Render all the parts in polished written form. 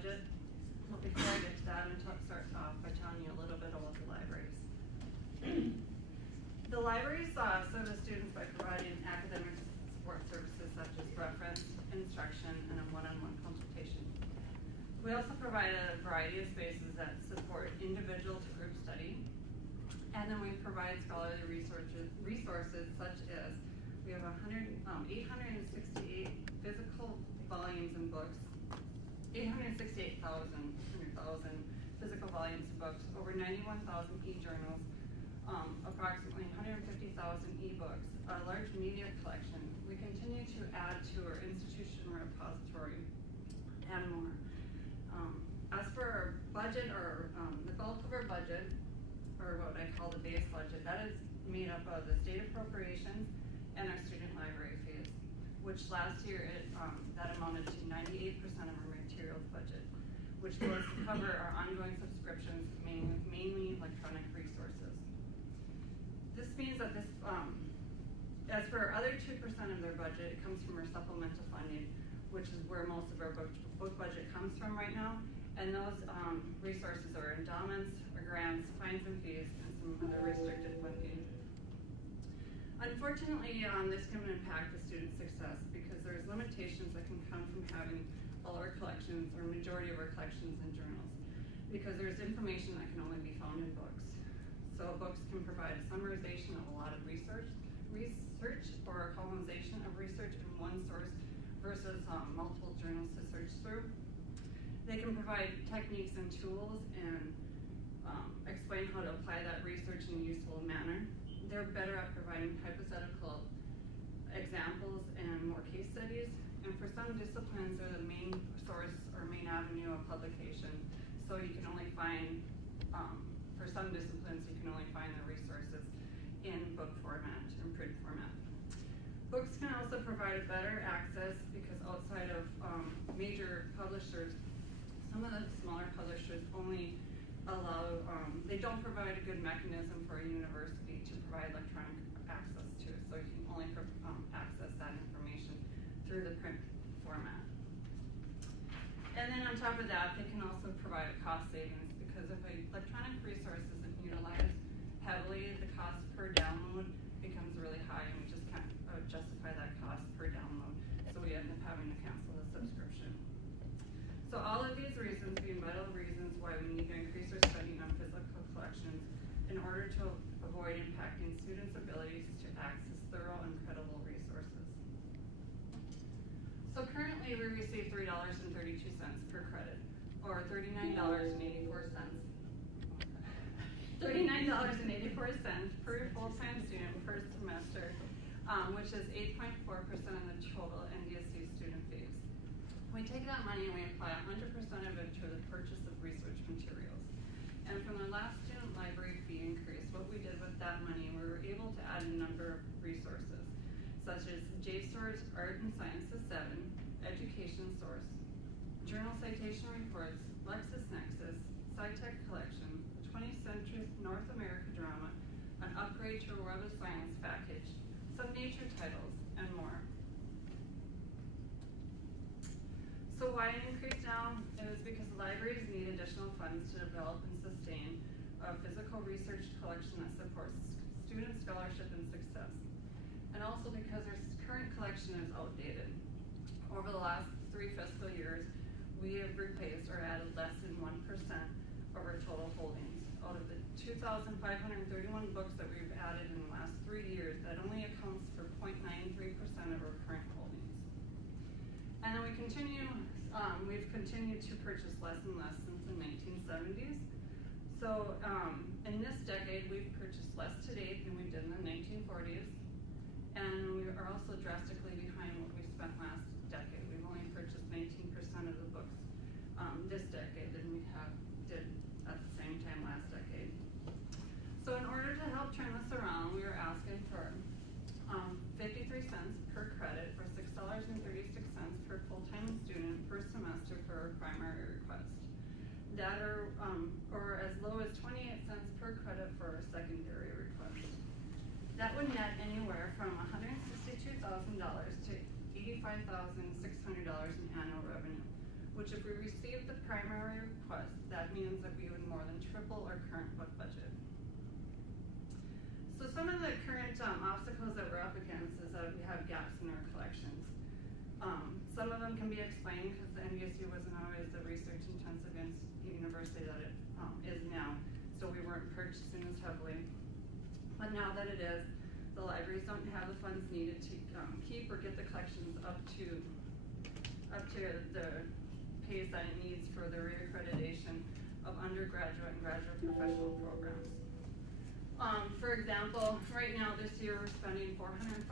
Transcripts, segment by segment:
budget. Well, before I get to that, I'm going to start off by telling you a little bit about the libraries. The libraries serve the students by providing academic support services such as reference, instruction, and a one-on-one consultation. We also provide a variety of spaces that support individual to group study. And then we provide scholarly resources such as we have 868 physical volumes and books, 868,000 physical volumes of books, over 91,000 e-journals, approximately 150,000 e-books, a large media collection. We continue to add to our institution repository and more. As for our budget, or the bulk of our budget, or what I call the base budget, that is made up of the state appropriations and our student library fees, which last year that amounted to 98% of our materials budget, which goes to cover our ongoing subscriptions, mainly electronic resources. This means that this, as for our other 2% of their budget, it comes from our supplemental funding, which is where most of our book budget comes from right now. And those resources are endowments, or grants, fines and fees, and some other restricted funding. Unfortunately, this can impact the student success because there's limitations that can come from having all our collections, or majority of our collections in journals, because there's information that can only be found in books. So books can provide a summarization of a lot of research, or a colonization of research in one source versus multiple journals to search through. They can provide techniques and tools and explain how to apply that research in a useful manner. They're better at providing hypothetical examples and more case studies. And for some disciplines, they're the main source or main avenue of publication. So you can only find, for some disciplines, you can only find the resources in book format, in print format. Books can also provide better access because outside of major publishers, some of the smaller publishers only allow, they don't provide a good mechanism for a university to provide electronic access to, so you can only access that information through the print format. And then on top of that, they can also provide cost savings because if an electronic resource isn't utilized heavily, the cost per download becomes really high, and we just can't justify that cost per download, so we end up having to cancel the subscription. So all of these reasons being vital reasons why we need to increase our spending on physical collections in order to avoid impacting students' abilities to access thorough and credible resources. So currently we receive $3.32 per credit, or $39.84. $39.84 per full-time student per semester, which is 8.4% of the total NDSU student fees. We take that money and we apply 100% of it to the purchase of research materials. And from the last student library fee increase, what we did with that money, we were able to add a number of resources, such as JSTOR's Art and Sciences 7, Education Source, Journal Citation Reports, LexisNexis, SciTech Collection, 20th Century North America Drama, an upgrade to a Web of Science package, some nature titles, and more. So why an increase now? It was because libraries need additional funds to develop and sustain a physical research collection that supports student scholarship and success. And also because our current collection is outdated. Over the last 3 fiscal years, we have replaced or added less than 1% of our total holdings. Out of the 2,531 books that we've added in the last 3 years, that only accounts for 0.93% of our current holdings. And then we've continued to purchase less and less since the 1970s. So in this decade, we've purchased less to date than we did in the 1940s. And we are also drastically behind what we spent last decade. We've only purchased 19% of the books this decade than we did at the same time last decade. So in order to help turn this around, we are asking for 53 cents per credit, or $6.36 per full-time student per semester for a primary request. That or as low as 28 cents per credit for a secondary request. That would net anywhere from $162,000 to $85,600 in annual revenue, which if we receive the primary request, that means that we would more than triple our current book budget. So some of the current obstacles that we're up against is that we have gaps in our collections. Some of them can be explained because the NDSU wasn't always the research-intensive university that it is now, so we weren't purchasing as heavily. But now that it is, the libraries don't have the funds needed to keep or get the collections up to the pace that it needs for the reaccreditation of undergraduate and graduate professional programs. For example, right now this year we're spending $405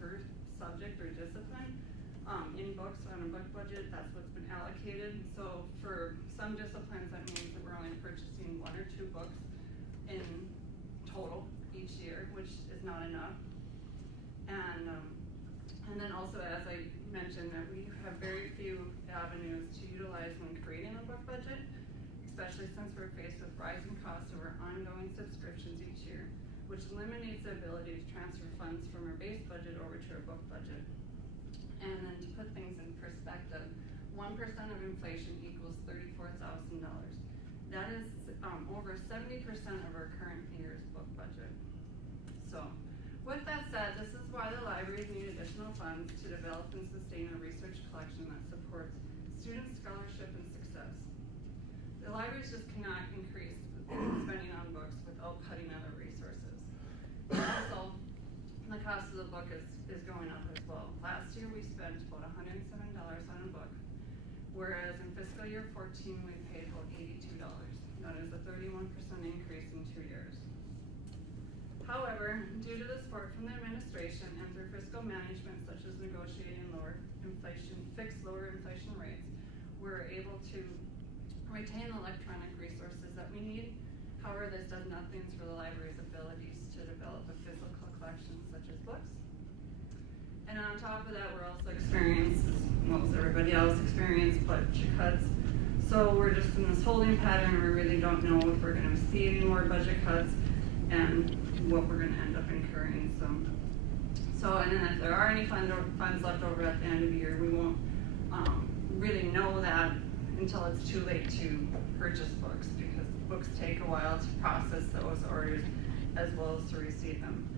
per subject or discipline in books on a book budget. That's what's been allocated. So for some disciplines, that means that we're only purchasing 1 or 2 books in total each year, which is not enough. And then also, as I mentioned, that we have very few avenues to utilize when creating a book budget, especially since we're faced with rising costs of our ongoing subscriptions each year, which eliminates the ability to transfer funds from our base budget over to our book budget. And then to put things in perspective, 1% of inflation equals $34,000. That is over 70% of our current year's book budget. So, with that said, this is why the libraries need additional funds to develop and sustain a research collection that supports student scholarship and success. The libraries just cannot increase spending on books without cutting other resources. Also, the cost of the book is going up as well. Last year we spent about $107 on a book, whereas in fiscal year 14 we paid about $82. That is a 31% increase in 2 years. However, due to the support from the administration and through fiscal management such as negotiating fixed lower inflation rates, we're able to retain the electronic resources that we need. However, this does nothing for the library's abilities to develop a physical collection such as books. And on top of that, we're also experiencing, well, as everybody else experienced, budget cuts. So we're just in this holding pattern. We really don't know if we're going to see any more budget cuts and what we're going to end up incurring. And then if there are any funds left over at the end of the year, we won't really know that until it's too late to purchase books, because books take a while to process those orders as well as to receive them.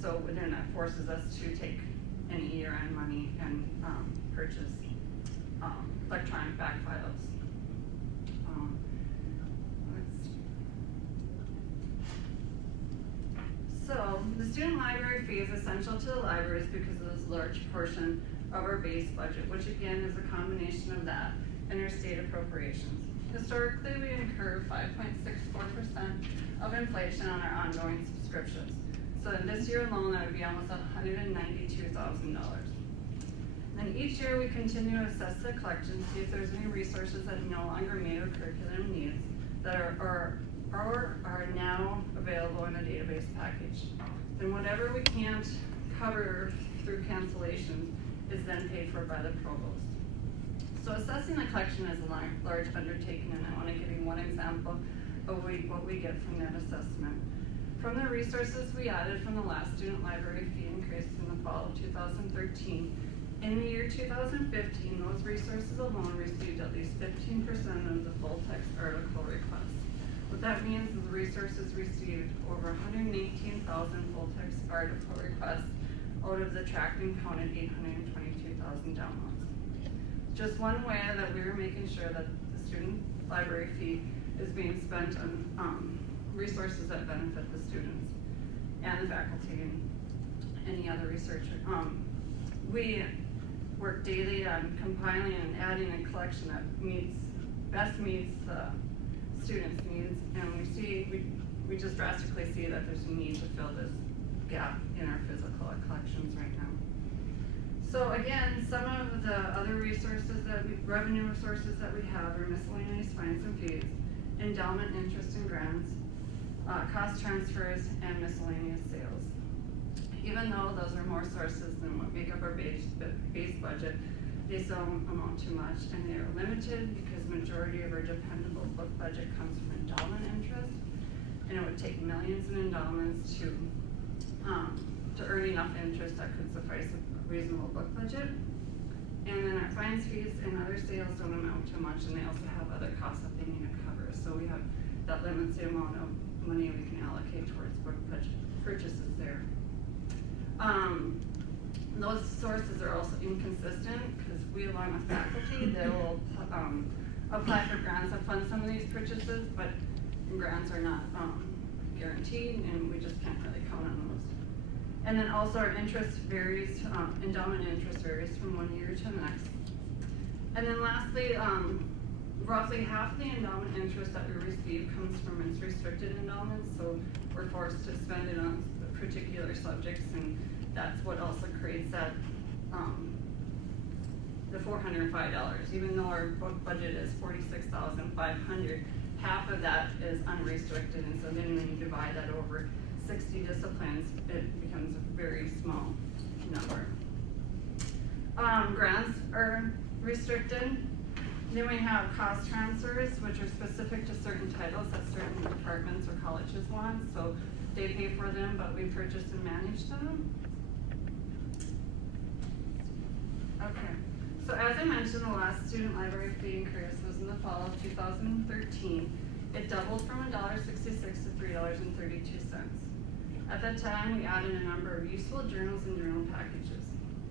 So then that forces us to take any year-end money and purchase electronic back files. So the student library fee is essential to the libraries because of this large portion of our base budget, which again is a combination of that and our state appropriations. Historically, we incur 5.64% of inflation on our ongoing subscriptions. So in this year alone, that would be almost $192,000. Then each year we continue to assess the collection, see if there's any resources that no longer meet our curriculum needs that are now available in a database package. Then whatever we can't cover through cancellation is then paid for by the provost. So assessing the collection is a large undertaking, and I want to give you one example of what we get from that assessment. From the resources we added from the last student library fee increase in the fall of 2013, in the year 2015, those resources alone received at least 15% of the full text article requests. What that means is the resources received over 118,000 full text article requests out of the tracked and counted 822,000 downloads. Just one way that we are making sure that the student library fee is being spent on resources that benefit the students and the faculty and any other researcher. We work daily on compiling and adding a collection that best meets the students' needs, and we just drastically see that there's a need to fill this gap in our physical collections right now. So again, some of the other resources revenue sources that we have are miscellaneous fines and fees, endowment interest and grants, cost transfers, and miscellaneous sales. Even though those are more sources than what make up our base budget, they still amount to much, and they are limited because the majority of our dependable book budget comes from endowment interest, and it would take millions in endowments to earn enough interest that could suffice a reasonable book budget. And then our fines, fees, and other sales don't amount to much, and they also have other costs that they need to cover. So we have, that limits the amount of money we can allocate towards book purchases there. Those sources are also inconsistent, because we, along with faculty, they will apply for grants that fund some of these purchases, but grants are not guaranteed, and we just can't really count on those. And then also our interest varies, endowment interest varies from one year to the next. And then lastly, roughly half of the endowment interest that we receive comes from its restricted endowments, so we're forced to spend it on particular subjects, and that's what also creates that, the $405. Even though our book budget is $46,500, half of that is unrestricted, and so then when you divide that over 60 disciplines, it becomes a very small number. Grants are restricted. Then we have cost transfers, which are specific to certain titles that certain departments or colleges want, so they pay for them, but we purchase and manage them. Okay, so as I mentioned, the last student library fee increase was in the fall of 2013. It doubled from $1.66 to $3.32. At that time, we added a number of useful journals and journal packages,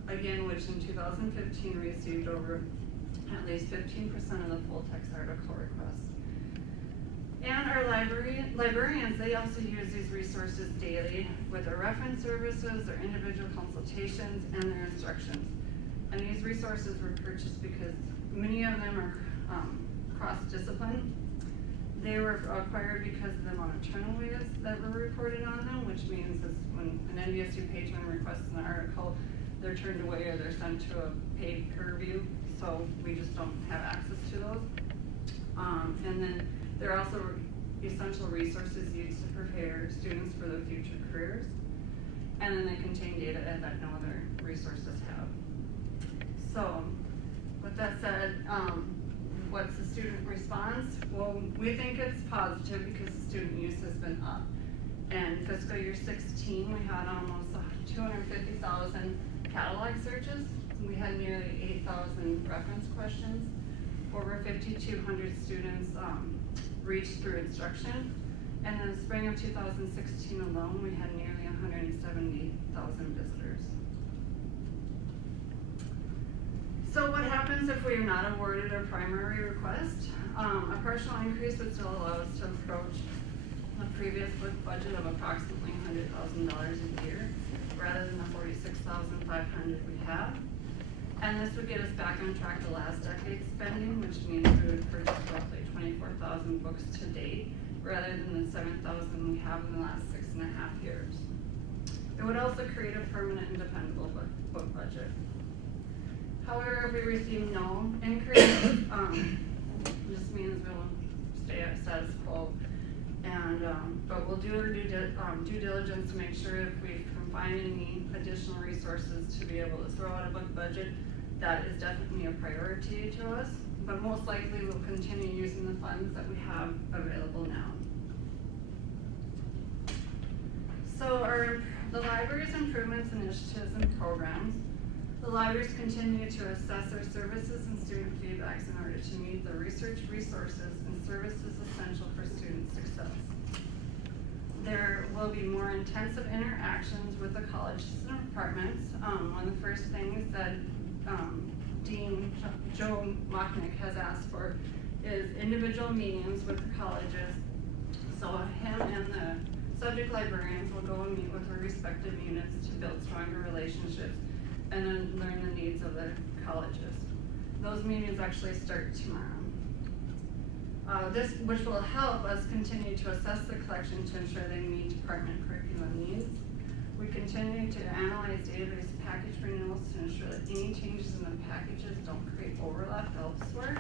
again, which in 2015 received over at least 15% of the full text article requests. And our librarians, they also use these resources daily with their reference services, their individual consultations, and their instructions. And these resources were purchased because many of them are cross-discipline. They were acquired because of the amount of turnaways that were reported on them, which means is when an NVSU patron requests an article, they're turned away or they're sent to a paid peer review, so we just don't have access to those. And then they're also essential resources used to prepare students for their future careers. And then they contain data that no other resources have. So, with that said, what's the student response? Well, we think it's positive because the student use has been up. In fiscal year 16, we had almost 250,000 catalog searches. We had nearly 8,000 reference questions. Over 5,200 students reached through instruction. And in the spring of 2016 alone, we had nearly 170,000 visitors. So what happens if we are not awarded our primary request? A partial increase would still allow us to approach the previous book budget of approximately $100,000 a year, rather than the $46,500 we have. And this would get us back on track to last decade's spending, which means we would purchase roughly 24,000 books to date, rather than the 7,000 we have in the last 6.5 years. It would also create a permanent and dependable book budget. However, if we receive no increase, this means we'll stay at status quo. And but we'll do our due diligence to make sure if we can find any additional resources to be able to throw out a book budget, that is definitely a priority to us. But most likely we'll continue using the funds that we have available now. So the library's improvements, initiatives, and programs. The libraries continue to assess their services and student feedbacks in order to meet the research resources and services essential for student success. There will be more intensive interactions with the colleges and departments. One of the first things that Dean Joe Mochnick has asked for is individual meetings with the colleges. So him and the subject librarians will go and meet with their respective units to build stronger relationships and then learn the needs of the colleges. Those meetings actually start tomorrow. Which will help us continue to assess the collection to ensure they meet department curriculum needs. We continue to analyze database package renewals to ensure that any changes in the packages don't create overlap elsewhere.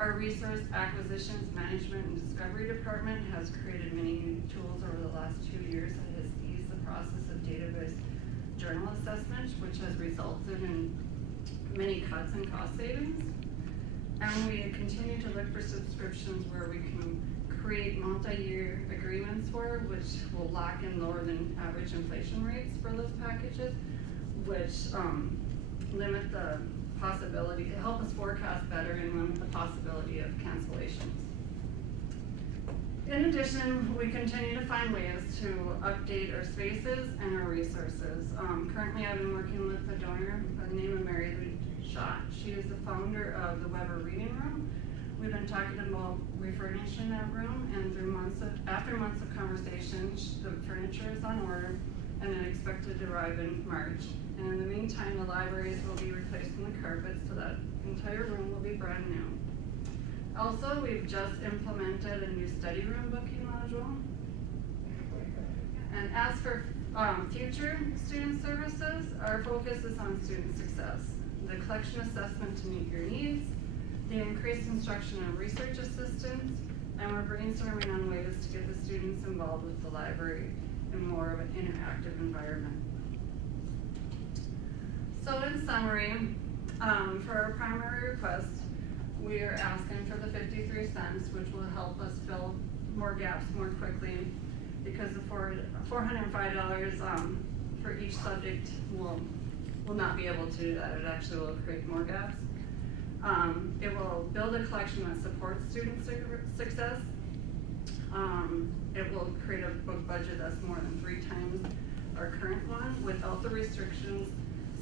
Our resource acquisitions management and discovery department has created many new tools over the last 2 years that has eased the process of database journal assessment, which has resulted in many cuts and cost savings. And we continue to look for subscriptions where we can create multi-year agreements which will lock in lower than average inflation rates for those packages, which limit the possibility, to help us forecast better and limit the possibility of cancellations. In addition, we continue to find ways to update our spaces and our resources. Currently, I've been working with a donor by the name of Mary Shot. She is the founder of the Weber Reading Room. We've been talking about refurnishing that room, and after months of conversation, the furniture is on order and then expected to arrive in March. And in the meantime, the libraries will be replacing the carpets, so that entire room will be brand new. Also, we've just implemented a new study room booking module. And as for future student services, our focus is on student success, the collection assessment to meet your needs, the increased instruction and research assistance, and we're brainstorming on ways to get the students involved with the library in more of an interactive environment. So in summary, for our primary request, we are asking for the 53 cents, which will help us fill more gaps more quickly, because the $405 for each subject will not be able to do that. It actually will create more gaps. It will build a collection that supports student success. It will create a book budget that's more than 3 times our current one, without the restrictions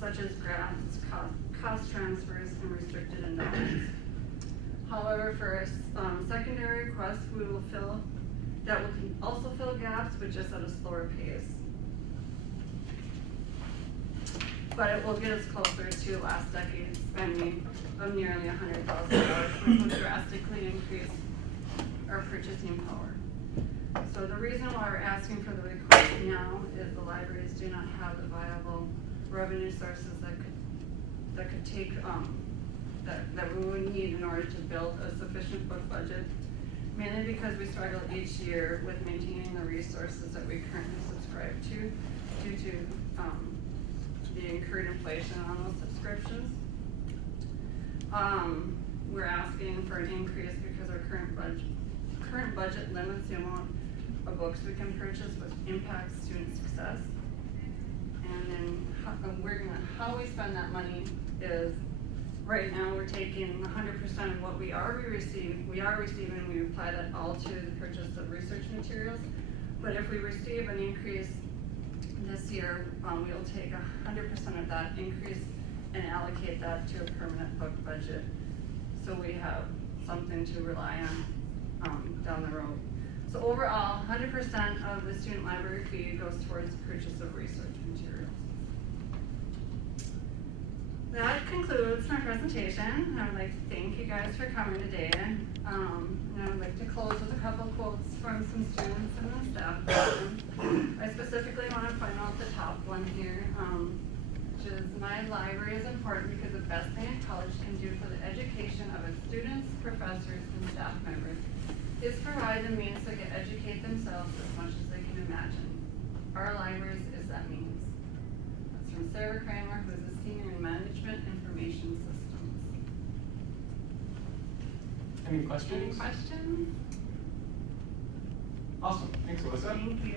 such as grants, cost transfers, and restricted endowments. However, for a secondary request, we will also fill gaps, but just at a slower pace. But it will get us closer to last decade's spending of nearly $100,000, which will drastically increase our purchasing power. So the reason why we're asking for the request now is the libraries do not have the viable revenue sources that could take that we would need in order to build a sufficient book budget, mainly because we struggle each year with maintaining the resources that we currently subscribe to due to the incurred inflation on those subscriptions. We're asking for an increase because our current budget limits the amount of books we can purchase, which impacts student success. And then how we spend that money is, right now we're taking 100% of what we receiving, we apply that all to the purchase of research materials. But if we receive an increase this year, we'll take 100% of that increase and allocate that to a permanent book budget, so we have something to rely on down the road. So overall, 100% of the student library fee goes towards the purchase of research materials. That concludes my presentation. I would like to thank you guys for coming today. And I would like to close with a couple quotes from some students and the staff. I specifically want to point out the top one here, which is, my library is important because the best thing a college can do for the education of its students, professors, and staff members is provide the means to educate themselves as much as they can imagine. Our libraries is that means. That's from Sarah Kramer, who's a senior in Management Information Systems. Any questions? Any questions? Awesome. Thanks, Alyssa. Thank you.